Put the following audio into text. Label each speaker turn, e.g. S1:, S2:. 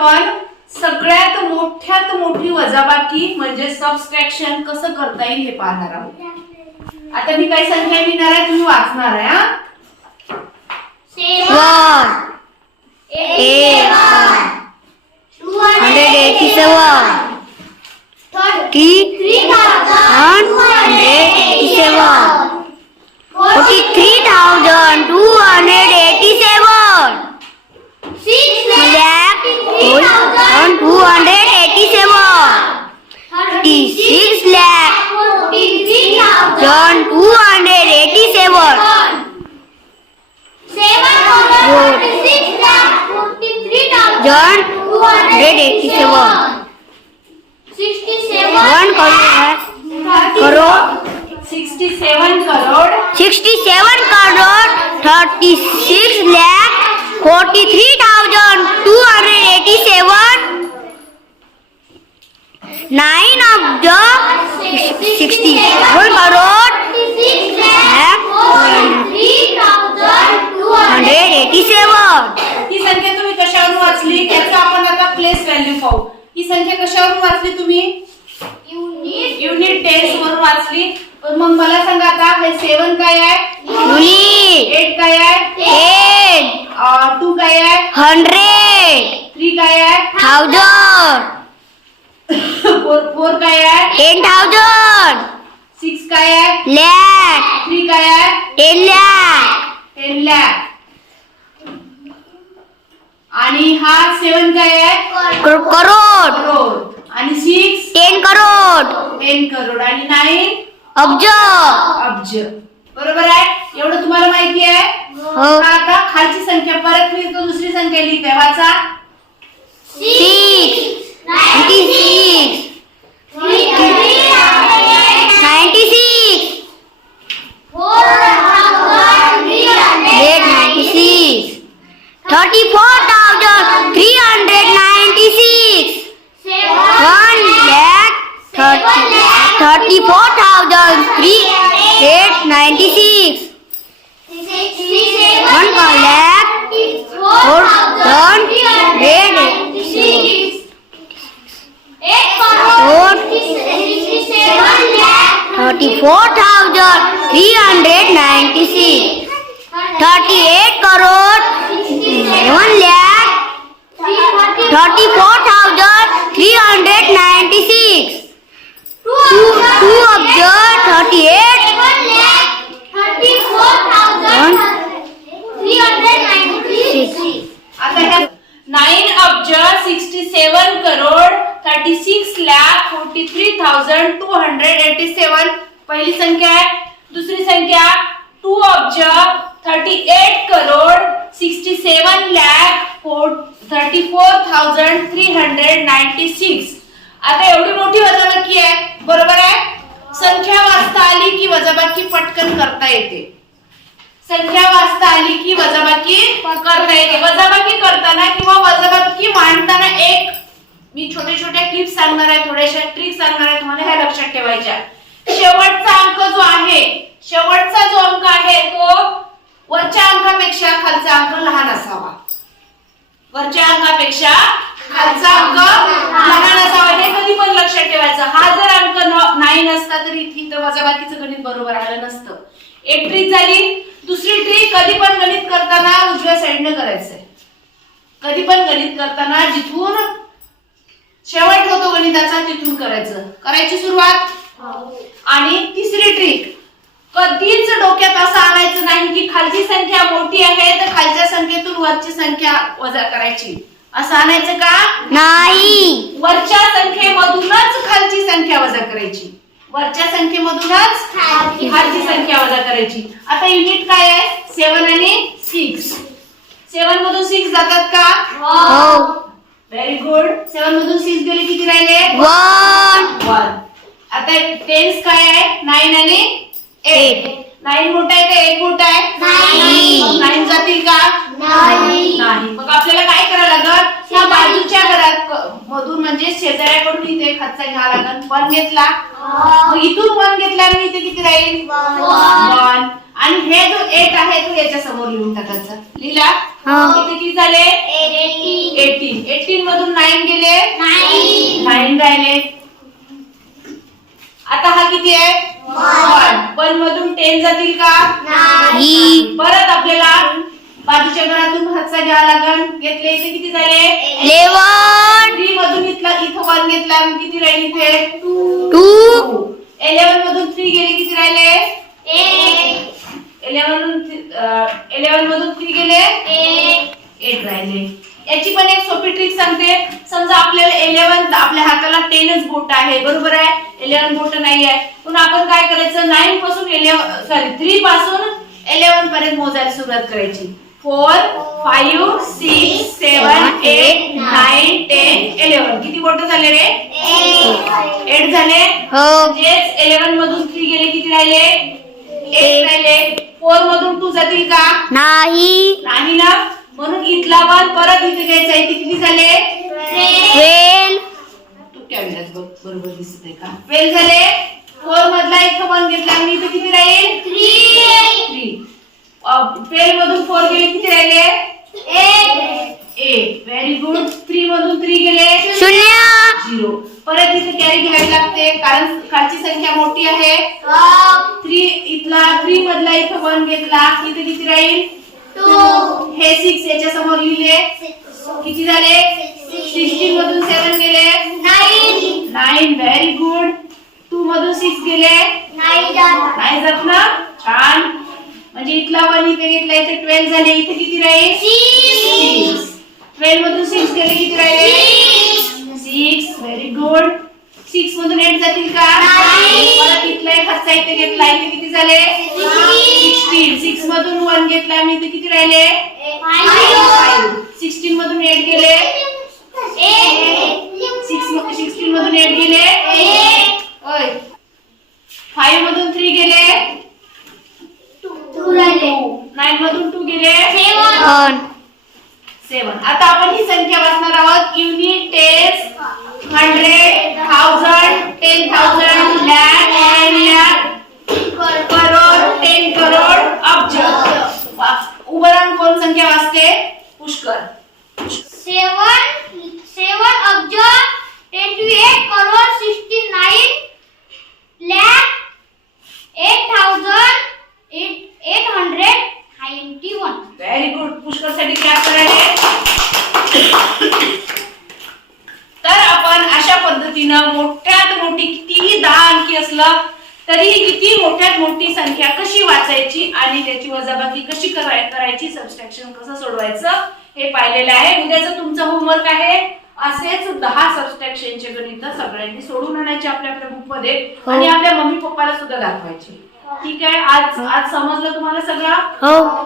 S1: आपण सगळ्यात मोठ्यात मोठी वजाबाकी म्हणजे सबस्ट्रॅक्शन कसं करता येईल हे पाहणार आहोत. आता मी काही संख्या लिहिणार आहे तुम्ही वाचणार आहे हा?
S2: Hundred eighty seven hundred eighty seven forty three thousand two hundred eighty seven 287 36 lakh 287 John
S1: 187 67 crore
S2: 67 crore 67 crore 36 lakh forty three thousand two hundred eighty seven. 43,287 of the the 60 1 hundred eighty seven
S1: ही संख्या तुम्ही कशावरून वाचली? त्याचं आपण आता place value पाहू. ही संख्या कशावरून वाचली तुम्ही? युनिट टेस्ट वरून वाचली. पण मग मला सांगा आता हे सेवन काय आहे? एट काय आहे? टू काय आहे?
S2: हंड्रेड
S1: थ्री काय आहे?
S2: थाउजंड
S1: फोर फोर काय आहे?
S2: टेन थाउजंड
S1: सिक्स काय आहे?
S2: लॅक
S1: थ्री काय आहे?
S2: टेन लॅक
S1: टेन लॅक आणि हा सेवन काय आहे?
S2: करोड
S1: करोड आणि six
S2: ten crore
S1: ten crore आणि नाईन
S2: अब्ज.
S1: अब्ज. बरोबर आहे? एवढं तुम्हाला माहिती आहे?
S2: हो.
S1: आता खालची संख्या परत लिहितो दुसरी संख्या लिहिते वाचा.
S2: Six ninety six ninety six hundred ninety six thirty four thousand three hundred ninety six one lakh thirty thirty four thousand three eight ninety six one lakh four thousand eight four thirty four thousand three hundred ninety six thirty eight crore one lakh thirty four thousand three hundred ninety six two two अब्ज thirty eight
S1: आता ह्या nine अब्ज sixty seven crore thirty six lakh forty three thousand two hundred eighty seven पहिली संख्या आहे. दुसरी संख्या two अब्ज thirty eight crore sixty seven lakh four thirty four thousand three hundred ninety six आता एवढी मोठी वजाबाकी आहे. बरोबर आहे? संख्या वाचता आली की वजाबाकी पटकन करता येते. संख्या वाचता आली की वजाबाकी करता येते. वजाबाकी करताना किंवा वजाबाकी मांडताना एक मी छोटे छोटे क्लिप्स सांगणार आहे थोड्याशा ट्रिक सांगणार आहे तुम्हाला ह्या लक्षात ठेवायच्या. शेवटचा अंक जो आहे शेवटचा जो अंक आहे तो वरच्या अंकापेक्षा खालचा अंक लहान असावा. वरच्या अंकापेक्षा खालचा अंक लहान असावा. हे कधी पण लक्षात ठेवायचं. हा जर अंक नाही नसता तर इथे तर वजाबाकीचं गणित बरोबर आलं नसतं. एक ट्रिक झाली. दुसरी ट्रिक कधी पण गणित करताना उजव्या साईडने करायचंय. कधी पण गणित करताना जिथून शेवट होतो गणिताचा तिथून करायचं. करायची सुरुवात? आणि तिसरी ट्रिक कधीच डोक्यात असं आणायचं नाही की खालची संख्या मोठी आहे तर खालच्या संख्येतून वरची संख्या वजा करायची. असं आणायचं का?
S2: नाही.
S1: वरच्या संख्येमधूनच खालची संख्या वजा करायची. वरच्या संख्येमधूनच खालची संख्या वजा करायची. आता युनिट काय आहे? सेवन आणि सिक्स सेवन मधून सिक्स जातात का?
S2: हो.
S1: व्हेरी गुड सेवन मधून सिक्स गेले किती राहिले?
S2: वन
S1: वन आता टेन्स काय आहे? नाईन आणि एट नाईन मोठा आहे का? एट मोठा आहे. नाईन जातील का?
S2: नाही.
S1: नाही. मग आपल्याला काय करावं लागत ह्या बाजूच्या घरात मधून म्हणजे शेजाऱ्याकडून इथे खर्च घ्यावा लागत वन घेतला. मग इथून वन घेतल्याने इथे किती राहील? आणि हे जो एट आहे तो याच्या समोर लिहून टाकायचा लिहिला?
S2: हो.
S1: किती झाले? एटीन एटीन मधून नाईन गेले? नाईन राहिले. आता हा किती आहे? वन वन मधून टेन जातील का?
S2: नाही
S1: परत आपल्याला बाजूच्या घरातून हातचा घ्यावा लागल. घेतले इथे किती झाले?
S2: इलेवन
S1: थ्री मधून इथला इथं वन घेतला. किती राहील इथे?
S2: टू
S1: इलेव्हन मधून थ्री गेले किती राहिले इलेव्हन मधून इलेव्हन मधून थ्री गेले? एट राहिले. याची पण एक सोपी ट्रिक सांगते. समजा आपल्याला इलेव्हन आपल्या हाताला टेनच बोट आहे. बरोबर आहे? इलेव्हन बोट नाही आहे. पण आपण काय करायचं? नाईन पासून इलेव्हन सॉरी थ्री पासून इलेव्हन पर्यंत मोजायला सुरुवात करायची. Four five six seven eight nine ten eleven किती बोट झाले रे? एट झाले?
S2: हो.
S1: म्हणजेच इलेव्हन मधून थ्री गेले किती राहिले? एट जातील का?
S2: नाही.
S1: नाही ना? म्हणून इथला वन परत इथे घ्यायचा इथे किती झाले
S2: ट्वेल्व
S1: तू बघ बरोबर दिसत आहे का? ट्वेल्व झाले. फोर मधला इथं वन घेतला. आणि इथे किती राहील? थ्री. ट्वेल्व मधून फोर गेले किती राहिले? एट व्हेरी गुड थ्री मधून थ्री गेले.
S2: शून्य.
S1: झिरो परत इथे कॅरी घ्यावी लागते. कारण खालची संख्या मोठी आहे. थ्री इथला थ्री मधला इथं वन घेतला. इथे किती राहील? हे सिक्स याच्या समोर लिहिले. किती झाले? सिक्स्टीन मधून सेवन गेले. नाईन व्हेरी गुड टू मधून सिक्स गेले. नाही जात. ना? छान. म्हणजे इथला वन इथे घेतला. इथे ट्वेल्व झाले. इथे किती राहील? ट्वेल्व मधून सिक्स गेले. किती राहिले? सिक्स व्हेरी गुड सिक्स मधून एट जातील का?
S2: नाही.
S1: परत इथला एक हातचा इथे घेतला. इथे किती झाले? सिक्स्टीन सिक्स मधून वन घेतला. मी इथे किती राहिले? सिक्स्टीन मधून एट गेले. सिक्स सिक्स्टीन मधून एट गेले. फाईव्ह मधून थ्री गेले. नाईन मधून टू गेले.
S2: One
S1: seven. आता आपण ही संख्या वाचणार आहोत. Unit tens hundred thousand ten thousand lakh ten lakh crore ten crore अब्ज वाच- उभं राहून कोण संख्या वाचते? पुष्कर
S2: सेवन सेवन अब्ज ten two eight crore sixty nine lakh eight thousand eight eight hundred ninety one
S1: very good पुष्करसाठी clap करायचे. तर आपण अशा पद्धतीनं मोठ्यात मोठी कितीही दहा अंकी असलं तरीही किती मोठ्यात मोठी संख्या कशी वाचायची आणि त्याची वजाबाकी कशी कराय- करायची सबस्ट्रॅक्शन कसं सोडवायचं हे पाहिलेलं आहे. उद्याचं तुमचं होमवर्क आहे. असेच दहा सबस्ट्रॅक्शनचे गणित सगळ्यांनी सोडून आणायचे आपल्या आपल्या बुकमध्ये
S2: हो.
S1: आणि आपल्या मम्मी पप्पाला सुद्धा दाखवायचे. ठीक आहे आज आज समजलं तुम्हाला सगळं?
S2: हो.